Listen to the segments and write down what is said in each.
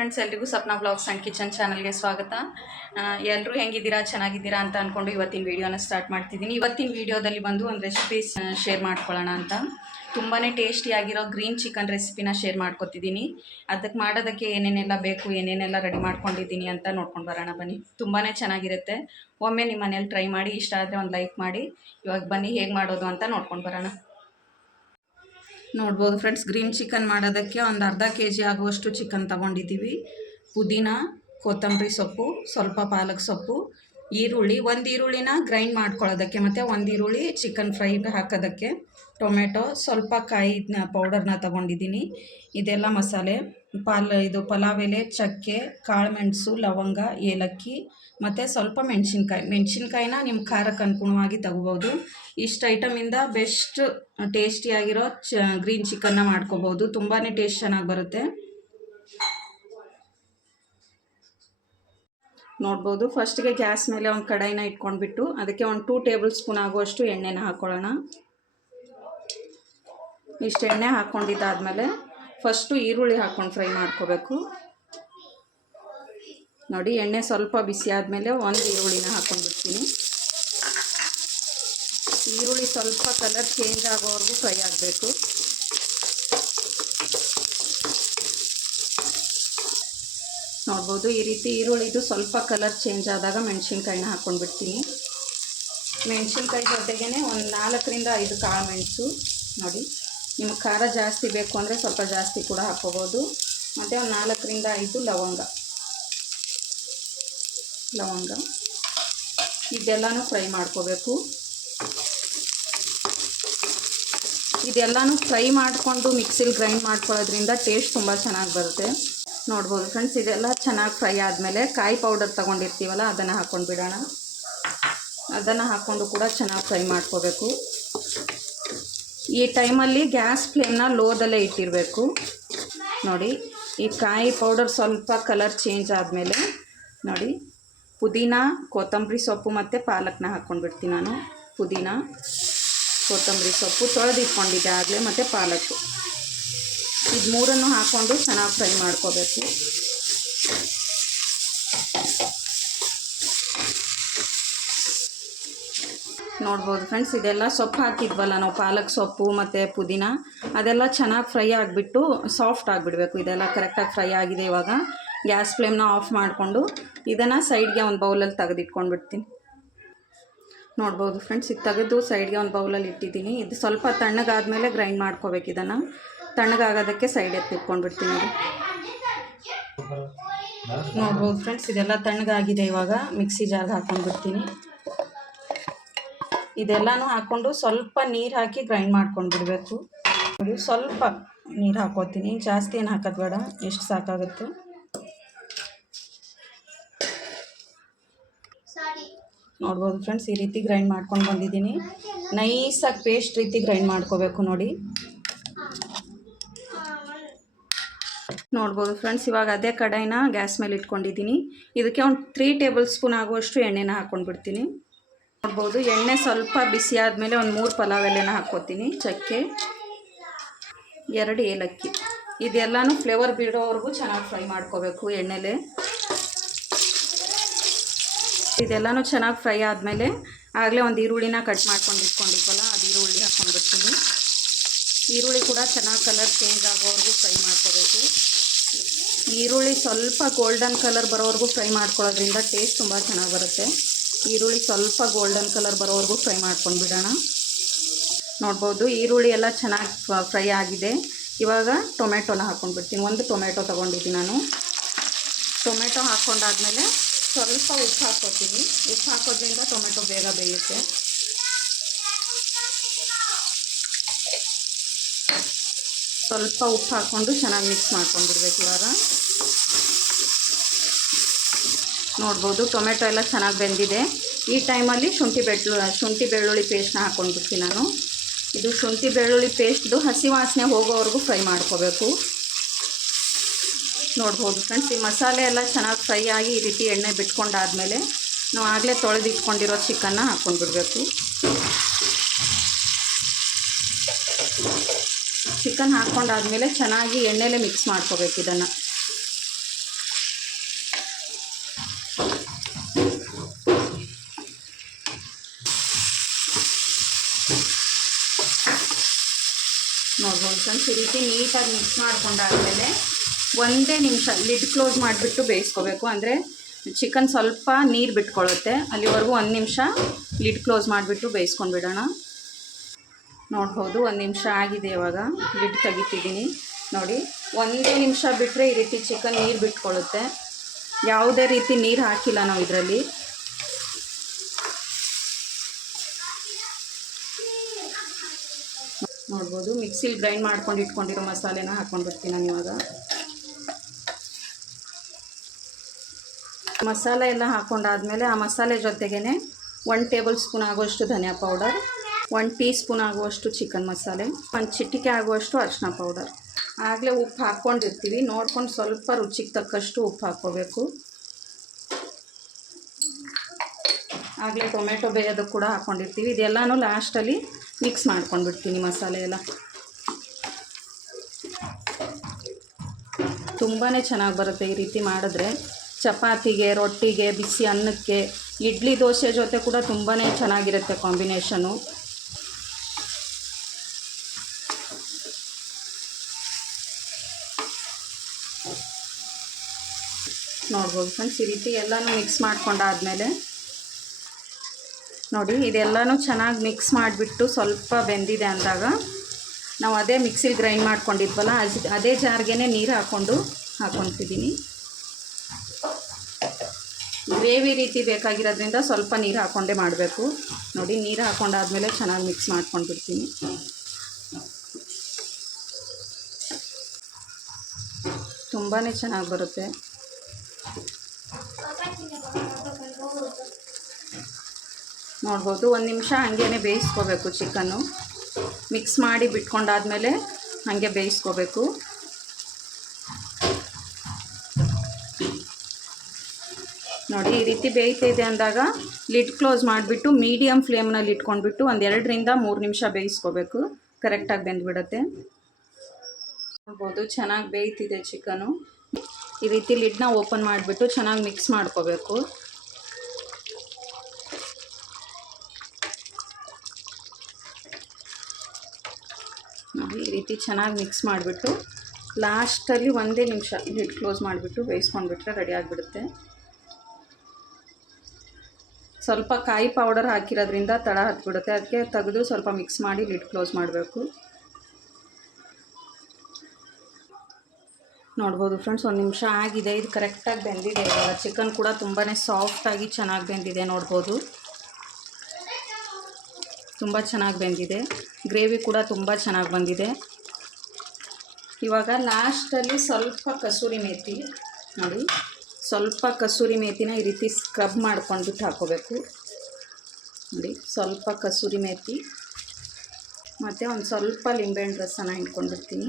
Friends ಎಲ್ರಿಗೂ Sapna blogs and kitchen ಚಾನಲ್ಗೆ ಸ್ವಾಗತ. ಎಲ್ಲರೂ ಹೆಂಗಿದ್ದೀರಾ? ಚೆನ್ನಾಗಿದ್ದೀರಾ ಅಂತ ಅಂದ್ಕೊಂಡು ಇವತ್ತಿನ ವೀಡಿಯೋನ ಸ್ಟಾರ್ಟ್ ಮಾಡ್ತಿದ್ದೀನಿ. ಇವತ್ತಿನ ವೀಡಿಯೋದಲ್ಲಿ ಬಂದು ಒಂದು ರೆಸಿಪಿ ಶೇರ್ ಮಾಡ್ಕೊಳ್ಳೋಣ ಅಂತ. ತುಂಬಾ ಟೇಸ್ಟಿಯಾಗಿರೋ ಗ್ರೀನ್ ಚಿಕನ್ ರೆಸಿಪಿನ ಶೇರ್ ಮಾಡ್ಕೊತಿದ್ದೀನಿ. ಅದಕ್ಕೆ ಮಾಡೋದಕ್ಕೆ ಏನೇನೆಲ್ಲ ಬೇಕು, ಏನೇನೆಲ್ಲ ರೆಡಿ ಮಾಡ್ಕೊಂಡಿದ್ದೀನಿ ಅಂತ ನೋಡ್ಕೊಂಡು ಬರೋಣ ಬನ್ನಿ. ತುಂಬಾ ಚೆನ್ನಾಗಿರುತ್ತೆ. ಒಮ್ಮೆ ನಿಮ್ಮ ಮನೇಲಿ ಟ್ರೈ ಮಾಡಿ, ಇಷ್ಟ ಆದರೆ ಒಂದು ಲೈಕ್ ಮಾಡಿ. ಇವಾಗ ಬನ್ನಿ, ಹೇಗೆ ಮಾಡೋದು ಅಂತ ನೋಡ್ಕೊಂಡು ಬರೋಣ. ನೋಡ್ಬೋದು ಫ್ರೆಂಡ್ಸ್, ಗ್ರೀನ್ ಚಿಕನ್ ಮಾಡೋದಕ್ಕೆ ಒಂದು ಅರ್ಧ ಕೆ ಜಿ ಆಗುವಷ್ಟು ಚಿಕನ್ ತಗೊಂಡಿದ್ದೀವಿ. ಪುದೀನ, ಕೊತ್ತಂಬರಿ ಸೊಪ್ಪು, ಸ್ವಲ್ಪ ಪಾಲಕ್ ಸೊಪ್ಪು ಈರುಳ್ಳಿ, ಒಂದು ಈರುಳ್ಳಿನ ಗ್ರೈಂಡ್ ಮಾಡ್ಕೊಳ್ಳೋದಕ್ಕೆ ಮತ್ತು ಒಂದು ಈರುಳ್ಳಿ ಚಿಕನ್ ಫ್ರೈಗೆ ಹಾಕೋದಕ್ಕೆ ಟೊಮೆಟೊ, ಸ್ವಲ್ಪ ಕಾಯಿ ಪೌಡರ್ನ ತಗೊಂಡಿದ್ದೀನಿ. ಇದೆಲ್ಲ ಮಸಾಲೆ, ಪಾಲ್, ಇದು ಪಲಾವ್ ಎಲೆ, ಚಕ್ಕೆ, ಕಾಳುಮೆಣಸು, ಲವಂಗ, ಏಲಕ್ಕಿ ಮತ್ತು ಸ್ವಲ್ಪ ಮೆಣಸಿನ್ಕಾಯಿ. ಮೆಣಸಿನ್ಕಾಯಿನ ನಿಮ್ಮ ಖಾರಕ್ಕೆ ಅನುಗುಣವಾಗಿ ತಗೋಬೋದು. ಇಷ್ಟು ಐಟಮಿಂದ ಬೆಸ್ಟ್ ಟೇಸ್ಟಿಯಾಗಿರೋ ಚ ಗ್ರೀನ್ ಚಿಕನ್ನ ಮಾಡ್ಕೋಬೋದು. ತುಂಬಾ ಟೇಸ್ಟ್ ಚೆನ್ನಾಗಿ ಬರುತ್ತೆ. ನೋಡ್ಬೋದು. ಫಸ್ಟ್ಗೆ ಗ್ಯಾಸ್ ಮೇಲೆ ಒಂದು ಕಡಾಯಿನ ಇಟ್ಕೊಂಡ್ಬಿಟ್ಟು ಅದಕ್ಕೆ ಒಂದು ಟೂ ಟೇಬಲ್ ಸ್ಪೂನ್ ಆಗುವಷ್ಟು ಎಣ್ಣೆನ ಹಾಕ್ಕೊಳ್ಳೋಣ ಇಷ್ಟು ಎಣ್ಣೆ ಹಾಕ್ಕೊಂಡಿದ್ದಾದಮೇಲೆ ಫಸ್ಟು ಈರುಳ್ಳಿ ಹಾಕ್ಕೊಂಡು ಫ್ರೈ ಮಾಡ್ಕೋಬೇಕು. ನೋಡಿ, ಎಣ್ಣೆ ಸ್ವಲ್ಪ ಬಿಸಿ ಆದಮೇಲೆ ಒಂದು ಈರುಳ್ಳಿನ ಹಾಕ್ಕೊಂಡ್ಬಿಡ್ತೀನಿ ಈರುಳ್ಳಿ ಸ್ವಲ್ಪ ಕಲರ್ ಚೇಂಜ್ ಆಗೋವರೆಗೂ ಫ್ರೈ ಆಗಬೇಕು. ನೋಡ್ಬೋದು. ಈ ರೀತಿ ಈರುಳ್ಳಿದು ಸ್ವಲ್ಪ ಕಲರ್ ಚೇಂಜ್ ಆದಾಗ ಮೆಣಸಿನ್ಕಾಯಿನ ಹಾಕ್ಕೊಂಡ್ಬಿಡ್ತೀನಿ ಮೆಣಸಿನ್ಕಾಯಿ ಜೊತೆಗೇ ಒಂದು ನಾಲ್ಕರಿಂದ ಐದು ಕಾಳು ಮೆಣಸು ನೋಡಿ. ನಿಮಗೆ ಖಾರ ಜಾಸ್ತಿ ಬೇಕು ಅಂದರೆ ಸ್ವಲ್ಪ ಜಾಸ್ತಿ ಕೂಡ ಹಾಕ್ಕೋಬೋದು ಮತ್ತು ಒಂದು ನಾಲ್ಕರಿಂದ ಐದು ಲವಂಗ. ಲವಂಗ. ಇದೆಲ್ಲನೂ ಫ್ರೈ ಮಾಡ್ಕೋಬೇಕು. ಇದೆಲ್ಲನೂ ಫ್ರೈ ಮಾಡಿಕೊಂಡು ಮಿಕ್ಸಿಲಿ ಗ್ರೈಂಡ್ ಮಾಡ್ಕೊಳ್ಳೋದ್ರಿಂದ ಟೇಸ್ಟ್ ತುಂಬ ಚೆನ್ನಾಗಿ ಬರುತ್ತೆ. ನೋಡ್ಬೋದು ಫ್ರೆಂಡ್ಸ್, ಇದೆಲ್ಲ ಚೆನ್ನಾಗಿ ಫ್ರೈ ಆದಮೇಲೆ ಕಾಯಿ ಪೌಡರ್ ತೊಗೊಂಡಿರ್ತೀವಲ್ಲ, ಅದನ್ನು ಹಾಕ್ಕೊಂಡು ಬಿಡೋಣ. ಅದನ್ನು ಹಾಕ್ಕೊಂಡು ಕೂಡ ಚೆನ್ನಾಗಿ ಫ್ರೈ ಮಾಡ್ಕೋಬೇಕು. ಈ ಟೈಮಲ್ಲಿ ಗ್ಯಾಸ್ ಫ್ಲೇಮ್ನ ಲೋದಲ್ಲೇ ಇಟ್ಟಿರಬೇಕು. ನೋಡಿ, ಈ ಕಾಯಿ ಪೌಡರ್ ಸ್ವಲ್ಪ ಕಲರ್ ಚೇಂಜ್ ಆದಮೇಲೆ, ನೋಡಿ, ಪುದೀನ, ಕೊತ್ತಂಬರಿ ಸೊಪ್ಪು ಮತ್ತು ಪಾಲಕ್ನ ಹಾಕ್ಕೊಂಡ್ಬಿಡ್ತೀನಿ ನಾನು. ಪುದೀನ, ಕೊತ್ತಂಬರಿ ಸೊಪ್ಪು ತೊಳೆದಿಟ್ಕೊಂಡಿದ್ದೆ ಆಗಲೇ ಮತ್ತು ಪಾಲಕ್ಕು ಇದು ಮೂರನ್ನು ಹಾಕ್ಕೊಂಡು ಚೆನ್ನಾಗಿ ಫ್ರೈ ಮಾಡ್ಕೋಬೇಕು. ನೋಡ್ಬೋದು ಫ್ರೆಂಡ್ಸ್, ಇದೆಲ್ಲ ಸೊಪ್ಪು ಹಾಕಿದ್ವಲ್ಲ ನಾವು, ಪಾಲಕ್ ಸೊಪ್ಪು ಮತ್ತು ಪುದೀನ, ಅದೆಲ್ಲ ಚೆನ್ನಾಗಿ ಫ್ರೈ ಆಗಿಬಿಟ್ಟು ಸಾಫ್ಟ್ ಆಗಿಬಿಡಬೇಕು. ಇದೆಲ್ಲ ಕರೆಕ್ಟಾಗಿ ಫ್ರೈ ಆಗಿದೆ ಇವಾಗ. ಗ್ಯಾಸ್ ಫ್ಲೇಮ್ನ ಆಫ್ ಮಾಡಿಕೊಂಡು ಇದನ್ನು ಸೈಡ್ಗೆ ಒಂದು ಬೌಲಲ್ಲಿ ತೆಗೆದಿಟ್ಕೊಂಡ್ಬಿಡ್ತೀನಿ. ನೋಡ್ಬೋದು ಫ್ರೆಂಡ್ಸ್ ಇದು ತೆಗೆದು ಸೈಡ್ಗೆ ಒಂದು ಬೌಲಲ್ಲಿ ಇಟ್ಟಿದ್ದೀನಿ. ಇದು ಸ್ವಲ್ಪ ತಣ್ಣಗಾದ್ಮೇಲೆ ಗ್ರೈಂಡ್ ಮಾಡ್ಕೋಬೇಕು ಇದನ್ನು. ತಣ್ಣಗಾಗೋದಕ್ಕೆ ಸೈಡ್ ಎತ್ತಿಟ್ಕೊಂಡ್ಬಿಡ್ತೀನಿ ನೋಡ್ಬೋದು ಫ್ರೆಂಡ್ಸ್, ಇದೆಲ್ಲ ತಣ್ಣಗಾಗಿದೆ ಇವಾಗ. ಮಿಕ್ಸಿ ಜಾರ್ಗೆ ಹಾಕ್ಕೊಂಡ್ಬಿಡ್ತೀನಿ ಇದೆಲ್ಲನೂ ಹಾಕ್ಕೊಂಡು ಸ್ವಲ್ಪ ನೀರು ಹಾಕಿ ಗ್ರೈಂಡ್ ಮಾಡ್ಕೊಂಡು ಬಿಡಬೇಕು ನೋಡಿ, ಸ್ವಲ್ಪ ನೀರು ಹಾಕೋತೀನಿ ಜಾಸ್ತಿ ಏನು ಹಾಕೋದು ಬೇಡ. ಎಷ್ಟು ಸಾಕಾಗುತ್ತೋ. ನೋಡ್ಬೋದು ಫ್ರೆಂಡ್ಸ್ ಈ ರೀತಿ ಗ್ರೈಂಡ್ ಮಾಡ್ಕೊಂಡು ಬಂದಿದ್ದೀನಿ. ನೈಸಾಗಿ ಪೇಸ್ಟ್ ರೀತಿ ಗ್ರೈಂಡ್ ಮಾಡ್ಕೋಬೇಕು ನೋಡಿ. ನೋಡ್ಬೋದು ಫ್ರೆಂಡ್ಸ್ ಇವಾಗ ಅದೇ ಕಡಾಯಿನ ಗ್ಯಾಸ್ ಮೇಲೆ ಇಟ್ಕೊಂಡಿದ್ದೀನಿ. ಇದಕ್ಕೆ ಒಂದು ತ್ರೀ ಟೇಬಲ್ ಸ್ಪೂನ್ ಆಗುವಷ್ಟು ಎಣ್ಣೆನ ಹಾಕ್ಕೊಂಡ್ಬಿಡ್ತೀನಿ ನೋಡ್ಬೋದು, ಎಣ್ಣೆ ಸ್ವಲ್ಪ ಬಿಸಿ ಆದಮೇಲೆ ಒಂದು ಮೂರು ಪಲಾವ್ ಎಲೆನ ಹಾಕ್ಕೋತೀನಿ ಚಕ್ಕೆ. ಎರಡು ಏಲಕ್ಕಿ. ಇದೆಲ್ಲನೂ ಫ್ಲೇವರ್ ಬಿಡೋವರೆಗೂ ಚೆನ್ನಾಗಿ ಫ್ರೈ ಮಾಡ್ಕೋಬೇಕು ಎಣ್ಣೆಲೆ. ಇದೆಲ್ಲನೂ ಚೆನ್ನಾಗಿ ಫ್ರೈ ಆದಮೇಲೆ ಆಗಲೇ ಒಂದು ಈರುಳ್ಳಿನ ಕಟ್ ಮಾಡ್ಕೊಂಡು ಇಟ್ಕೊಂಡಿದ್ವಲ್ಲ, ಅದು ಈರುಳ್ಳಿ ಹಾಕ್ಕೊಂಡ್ಬಿಡ್ತೀನಿ ಈರುಳ್ಳಿ ಕೂಡ ಚೆನ್ನಾಗಿ ಕಲರ್ ಚೇಂಜ್ ಆಗೋವರೆಗೂ ಫ್ರೈ ಮಾಡ್ಕೋಬೇಕು. ಈರುಳ್ಳಿ ಸ್ವಲ್ಪ ಗೋಲ್ಡನ್ ಕಲರ್ ಬರೋವರೆಗೂ ಫ್ರೈ ಮಾಡ್ಕೊಳ್ಳೋದ್ರಿಂದ ಟೇಸ್ಟ್ ತುಂಬ ಚೆನ್ನಾಗಿ ಬರುತ್ತೆ. ಈರುಳ್ಳಿ ಸ್ವಲ್ಪ ಗೋಲ್ಡನ್ ಕಲರ್ ಬರೋವರೆಗೂ ಫ್ರೈ ಮಾಡ್ಕೊಂಡು ಬಿಡೋಣ. ನೋಡ್ಬೋದು, ಈರುಳ್ಳಿ ಎಲ್ಲ ಚೆನ್ನಾಗಿ ಫ್ರೈ ಆಗಿದೆ. ಇವಾಗ ಟೊಮೆಟೊನ ಹಾಕ್ಕೊಂಡ್ಬಿಡ್ತೀನಿ ಒಂದು ಟೊಮೆಟೊ ತೊಗೊಂಡಿದ್ದೀನಿ ನಾನು. ಟೊಮೆಟೊ ಹಾಕ್ಕೊಂಡಾದ್ಮೇಲೆ ಸ್ವಲ್ಪ ಉಪ್ಪು ಹಾಕ್ಕೊತೀನಿ ಉಪ್ಪು ಹಾಕೋದ್ರಿಂದ ಟೊಮೆಟೊ ಬೇಗ ಬೇಯುತ್ತೆ ಸ್ವಲ್ಪ ಉಪ್ಪು ಹಾಕ್ಕೊಂಡು ಚೆನ್ನಾಗಿ ಮಿಕ್ಸ್ ಮಾಡ್ಕೊಂಡಿರ್ಬೇಕು ಇವಾಗ ನೋಡ್ಬೋದು ಟೊಮೆಟೊ ಎಲ್ಲ ಚೆನ್ನಾಗಿ ಬೆಂದಿದೆ ಈ ಟೈಮಲ್ಲಿ ಶುಂಠಿ ಬೆಳ್ಳು ಶುಂಠಿ ಬೆಳ್ಳುಳ್ಳಿ ಪೇಸ್ಟ್ನ ಹಾಕ್ಕೊಂಡ್ಬಿಡ್ತೀನಿ ನಾನು ಇದು ಶುಂಠಿ ಬೆಳ್ಳುಳ್ಳಿ ಪೇಸ್ಟ್ದು ಹಸಿ ವಾಸನೆ ಹೋಗೋವರೆಗೂ ಫ್ರೈ ಮಾಡ್ಕೋಬೇಕು ನೋಡ್ಬೋದು ಫ್ರೆಂಡ್ಸ್ ಈ ಮಸಾಲೆ ಎಲ್ಲ ಚೆನ್ನಾಗಿ ಫ್ರೈ ಆಗಿ ಈ ರೀತಿ ಎಣ್ಣೆ ಬಿಟ್ಕೊಂಡಾದ್ಮೇಲೆ ನಾವು ಆಗಲೇ ತೊಳೆದಿಟ್ಕೊಂಡಿರೋ ಚಿಕನ್ನ ಹಾಕ್ಕೊಂಡ್ಬಿಡ್ಬೇಕು. ಚಿಕನ್ ಹಾಕ್ಕೊಂಡಾದ್ಮೇಲೆ ಚೆನ್ನಾಗಿ ಎಣ್ಣೆಲೆ ಮಿಕ್ಸ್ ಮಾಡ್ಕೋಬೇಕು ಇದನ್ನು. ನೋಡ್ಬೋದು ಫ್ರೆಂಡ್ಸ್ ಈ ರೀತಿ ನೀಟಾಗಿ ಮಿಕ್ಸ್ ಮಾಡ್ಕೊಂಡಾದ್ಮೇಲೆ ಒಂದೇ ನಿಮಿಷ ಲಿಡ್ ಕ್ಲೋಸ್ ಮಾಡಿಬಿಟ್ಟು ಬೇಯಿಸ್ಕೋಬೇಕು. ಅಂದರೆ ಚಿಕನ್ ಸ್ವಲ್ಪ ನೀರು ಬಿಟ್ಕೊಳ್ಳುತ್ತೆ. ಅಲ್ಲಿವರೆಗೂ ಒಂದು ನಿಮಿಷ ಲಿಡ್ ಕ್ಲೋಸ್ ಮಾಡಿಬಿಟ್ಟು ಬೇಯಿಸ್ಕೊಂಡು ಬಿಡೋಣ. ನೋಡ್ಬೋದು, ಒಂದು ನಿಮಿಷ ಆಗಿದೆ ಇವಾಗ. ಲಿಡ್ ತೆಗಿತಿದ್ದೀನಿ. ನೋಡಿ, ಒಂದೇ ನಿಮಿಷ ಬಿಟ್ಟರೆ ಈ ರೀತಿ ಚಿಕನ್ ನೀರು ಬಿಟ್ಕೊಳ್ಳುತ್ತೆ. ಯಾವುದೇ ರೀತಿ ನೀರು ಹಾಕಿಲ್ಲ ನಾವು ಇದರಲ್ಲಿ. ನೋಡ್ಬೋದು, ಮಿಕ್ಸಿಲಿ ಗ್ರೈಂಡ್ ಮಾಡ್ಕೊಂಡು ಇಟ್ಕೊಂಡಿರೋ ಮಸಾಲೆನ ಹಾಕ್ಕೊಂಡು ಬರ್ತೀನಿ ನಾನು ಇವಾಗ. ಮಸಾಲೆ ಎಲ್ಲ ಹಾಕೊಂಡಾದಮೇಲೆ ಆ ಮಸಾಲೆ ಜೊತೆಗೇ ಒನ್ ಟೇಬಲ್ ಸ್ಪೂನ್ ಆಗುವಷ್ಟು ಧನಿಯಾ ಪೌಡರ್ ಒನ್ ಟೀ ಸ್ಪೂನ್ ಆಗುವಷ್ಟು ಚಿಕನ್ ಮಸಾಲೆ, ಒಂದು ಚಿಟಿಕೆ ಆಗುವಷ್ಟು ಅರಿಶಿನ ಪೌಡರ್ ಆಗಲೇ ಉಪ್ಪು ಹಾಕ್ಕೊಂಡಿರ್ತೀವಿ ನೋಡ್ಕೊಂಡು ಸ್ವಲ್ಪ ರುಚಿಗೆ ತಕ್ಕಷ್ಟು ಉಪ್ಪು ಹಾಕ್ಕೋಬೇಕು. ಆಗಲೇ ಟೊಮೆಟೊ ಬೇಯೋದು ಕೂಡ ಹಾಕ್ಕೊಂಡಿರ್ತೀವಿ ಇದೆಲ್ಲನೂ ಲಾಸ್ಟಲ್ಲಿ ಮಿಕ್ಸ್ ಮಾಡ್ಕೊಂಡ್ಬಿಡ್ತೀನಿ ಮಸಾಲೆ ಎಲ್ಲ. ತುಂಬಾ ಚೆನ್ನಾಗಿ ಬರುತ್ತೆ ಈ ರೀತಿ ಮಾಡಿದ್ರೆ. ಚಪಾತಿಗೆ, ರೊಟ್ಟಿಗೆ, ಬಿಸಿ ಅನ್ನಕ್ಕೆ, ಇಡ್ಲಿ ದೋಸೆ ಜೊತೆ ಕೂಡ ತುಂಬಾ ಚೆನ್ನಾಗಿರುತ್ತೆ ಕಾಂಬಿನೇಷನು ನೋಡ್ಬೋದು ಫ್ರೆಂಡ್ಸ್ ಈ ರೀತಿ ಎಲ್ಲನೂ ಮಿಕ್ಸ್ ಮಾಡ್ಕೊಂಡಾದಮೇಲೆ ನೋಡಿ, ಇದೆಲ್ಲನೂ ಚೆನ್ನಾಗಿ ಮಿಕ್ಸ್ ಮಾಡಿಬಿಟ್ಟು ಸ್ವಲ್ಪ ಬೆಂದಿದೆ ಅಂದಾಗ ನಾವು ಅದೇ ಮಿಕ್ಸಿಲಿ ಗ್ರೈಂಡ್ ಮಾಡ್ಕೊಂಡಿದ್ವಲ್ಲ ಅದ್- ಜಾರ್ಗೆ ನೀರು ಹಾಕ್ಕೊಂಡು ಹಾಕ್ಕೊತಿದ್ದೀನಿ ಗ್ರೇವಿ ರೀತಿ ಬೇಕಾಗಿರೋದ್ರಿಂದ ಸ್ವಲ್ಪ ನೀರು ಹಾಕ್ಕೊಂಡೇ ಮಾಡಬೇಕು. ನೋಡಿ, ನೀರು ಹಾಕ್ಕೊಂಡಾದ್ಮೇಲೆ ಚೆನ್ನಾಗಿ ಮಿಕ್ಸ್ ಮಾಡ್ಕೊಂಡು ಬಿಡ್ತೀನಿ ತುಂಬಾ ಚೆನ್ನಾಗಿ ಬರುತ್ತೆ. ನೋಡ್ಬೋದು, ಒಂದು ನಿಮಿಷ ಹಾಗೇ ಬೇಯಿಸ್ಕೋಬೇಕು ಚಿಕನ್ನು. ಮಿಕ್ಸ್ ಮಾಡಿ ಬಿಟ್ಕೊಂಡಾದ್ಮೇಲೆ ಹಾಗೆ ಬೇಯಿಸ್ಕೋಬೇಕು. ನೋಡಿ, ಈ ರೀತಿ ಬೇಯ್ತಿದೆ ಅಂದಾಗ ಲಿಡ್ ಕ್ಲೋಸ್ ಮಾಡಿಬಿಟ್ಟು ಮೀಡಿಯಮ್ ಫ್ಲೇಮ್ನಲ್ಲಿ ಇಟ್ಕೊಂಡ್ಬಿಟ್ಟು ಒಂದು ಎರಡರಿಂದ ಮೂರು ನಿಮಿಷ ಬೇಯಿಸ್ಕೋಬೇಕು. ಕರೆಕ್ಟಾಗಿ ಬೆಂದ್ಬಿಡುತ್ತೆ. ನೋಡ್ಬೋದು, ಚೆನ್ನಾಗಿ ಬೇಯ್ತಿದೆ ಚಿಕನು. ಈ ರೀತಿ ಲಿಡ್ನ ಓಪನ್ ಮಾಡಿಬಿಟ್ಟು ಚೆನ್ನಾಗಿ ಮಿಕ್ಸ್ ಮಾಡ್ಕೋಬೇಕು. ನೋಡಿ, ಈ ರೀತಿ ಚೆನ್ನಾಗಿ ಮಿಕ್ಸ್ ಮಾಡಿಬಿಟ್ಟು ಲಾಸ್ಟಲ್ಲಿ ಒಂದೇ ನಿಮಿಷ ಲಿಡ್ ಕ್ಲೋಸ್ ಮಾಡಿಬಿಟ್ಟು ಬೇಯಿಸ್ಕೊಂಡ್ಬಿಟ್ರೆ ರೆಡಿ ಆಗಿಬಿಡುತ್ತೆ. ಸ್ವಲ್ಪ ಕಾಯಿ ಪೌಡರ್ ಹಾಕಿರೋದ್ರಿಂದ ತಳ ಹತ್ಬಿಡುತ್ತೆ. ಅದಕ್ಕೆ ತೆಗೆದು ಸ್ವಲ್ಪ ಮಿಕ್ಸ್ ಮಾಡಿ ಲಿಡ್ ಕ್ಲೋಸ್ ಮಾಡಬೇಕು. ನೋಡ್ಬೋದು ಫ್ರೆಂಡ್ಸ್ ಒಂದು ನಿಮಿಷ ಆಗಿದೆ. ಇದು ಕರೆಕ್ಟಾಗಿ ಬೆಂದಿದೆ ಇವಾಗ. ಚಿಕನ್ ಕೂಡ ತುಂಬಾ ಸಾಫ್ಟಾಗಿ ಚೆನ್ನಾಗಿ ಬೆಂದಿದೆ ನೋಡ್ಬೋದು. ತುಂಬ ಚೆನ್ನಾಗಿ ಬೆಂದಿದೆ. ಗ್ರೇವಿ ಕೂಡ ತುಂಬ ಚೆನ್ನಾಗಿ ಬಂದಿದೆ. ಇವಾಗ ಲಾಸ್ಟಲ್ಲಿ ಸ್ವಲ್ಪ ಕಸೂರಿ ಮೇಥಿ ನೋಡಿ. ಸ್ವಲ್ಪ ಕಸೂರಿ ಮೇಥಿನ ಈ ರೀತಿ ಸ್ಕ್ರಬ್ ಮಾಡ್ಕೊಂಡ್ಬಿಟ್ಟು ಹಾಕೋಬೇಕು. ನೋಡಿ, ಸ್ವಲ್ಪ ಕಸೂರಿ ಮೇತಿ, ಮತ್ತು ಒಂದು ಸ್ವಲ್ಪ ಲಿಂಬೆಹಣ್ಣು ರಸನ ಇಟ್ಕೊಂಡಿರ್ತೀನಿ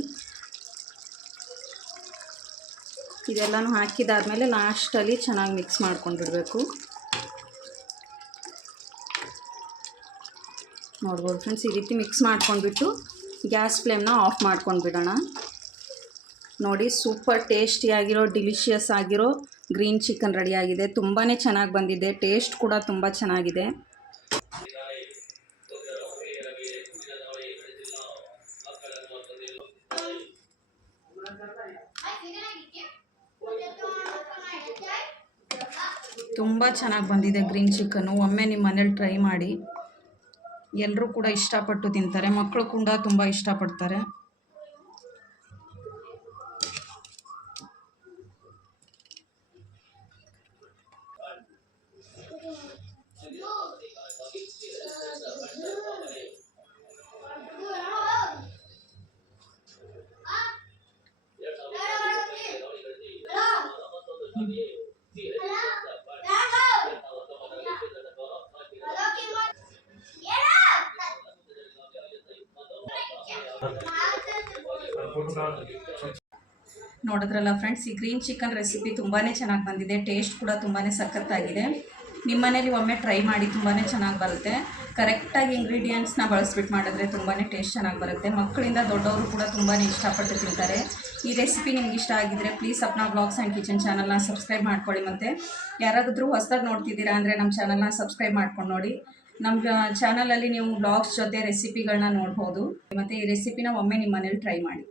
ಇದೆಲ್ಲನೂ ಹಾಕಿದಾದ್ಮೇಲೆ ಲಾಸ್ಟಲ್ಲಿ ಚೆನ್ನಾಗಿ ಮಿಕ್ಸ್ ಮಾಡ್ಕೊಂಡ್ಬಿಡ್ಬೇಕು. ನೋಡ್ಬೋದು ಫ್ರೆಂಡ್ಸ್ ಈ ರೀತಿ ಮಿಕ್ಸ್ ಮಾಡ್ಕೊಂಡ್ಬಿಟ್ಟು ಗ್ಯಾಸ್ ಫ್ಲೇಮ್ನ ಆಫ್ ಮಾಡ್ಕೊಂಡು ಬಿಡೋಣ ನೋಡಿ ಸೂಪರ್ ಟೇಸ್ಟಿಯಾಗಿರೋ ಡಿಲಿಷಿಯಸ್ ಆಗಿರೋ ಗ್ರೀನ್ ಚಿಕನ್ ರೆಡಿಯಾಗಿದೆ. ತುಂಬಾ ಚೆನ್ನಾಗಿ ಬಂದಿದೆ. ಟೇಸ್ಟ್ ಕೂಡ ತುಂಬ ಚೆನ್ನಾಗಿದೆ. ತುಂಬ ಚೆನ್ನಾಗಿ ಬಂದಿದೆ ಗ್ರೀನ್ ಚಿಕನ್ನು. ಒಮ್ಮೆ ನಿಮ್ಮ ಮನೇಲಿ ಟ್ರೈ ಮಾಡಿ. ಎಲ್ಲರೂ ಕೂಡ ಇಷ್ಟಪಟ್ಟು ತಿಂತಾರೆ. ಮಕ್ಕಳು ಕೂಡ ತುಂಬ ಇಷ್ಟಪಡ್ತಾರೆ. ನೋಡಿದ್ರಲ್ಲ ಫ್ರೆಂಡ್ಸ್ ಈ ಗ್ರೀನ್ ಚಿಕನ್ ರೆಸಿಪಿ ತುಂಬಾ ಚೆನ್ನಾಗಿ ಬಂದಿದೆ. ಟೇಸ್ಟ್ ಕೂಡ ತುಂಬಾ ಸಖತ್ತಾಗಿದೆ. ನಿಮ್ಮನೇಲಿ ಒಮ್ಮೆ ಟ್ರೈ ಮಾಡಿ ತುಂಬಾ ಚೆನ್ನಾಗಿ ಬರುತ್ತೆ. ಕರೆಕ್ಟಾಗಿ ಇಂಗ್ರೀಡಿಯೆಂಟ್ಸ್ನ ಬಳಸ್ಬಿಟ್ಟು ಮಾಡಿದ್ರೆ ತುಂಬಾ ಟೇಸ್ಟ್ ಚೆನ್ನಾಗಿ ಬರುತ್ತೆ. ಮಕ್ಕಳಿಂದ ದೊಡ್ಡವರು ಕೂಡ ತುಂಬಾ ಇಷ್ಟಪಟ್ಟು ತಿಂತಾರೆ. ಈ ರೆಸಿಪಿ ನಿಮ್ಗೆ ಇಷ್ಟ ಆಗಿದ್ರೆ please Apna blogs and kitchen ಚಾನಲ್ನ ಸಬ್ಸ್ಕ್ರೈಬ್ ಮಾಡ್ಕೊಳ್ಳಿ ಮತ್ತು. ಯಾರಾದರೂ ಹೊಸದಾಗಿ ನೋಡ್ತಿದ್ದೀರಾ ಅಂದರೆ ನಮ್ಮ ಚಾನಲ್ನ ಸಬ್ಸ್ಕ್ರೈಬ್ ಮಾಡ್ಕೊಂಡು ನೋಡಿ. ನಮ್ಮ ಚಾನಲಲ್ಲಿ ನೀವು ಬ್ಲಾಗ್ಸ್ ಜೊತೆ ರೆಸಿಪಿಗಳನ್ನ ನೋಡ್ಬೋದು. ಮತ್ತು ಈ ರೆಸಿಪಿನ ಒಮ್ಮೆ ನಿಮ್ಮ ಮನೇಲಿ ಟ್ರೈ ಮಾಡಿ.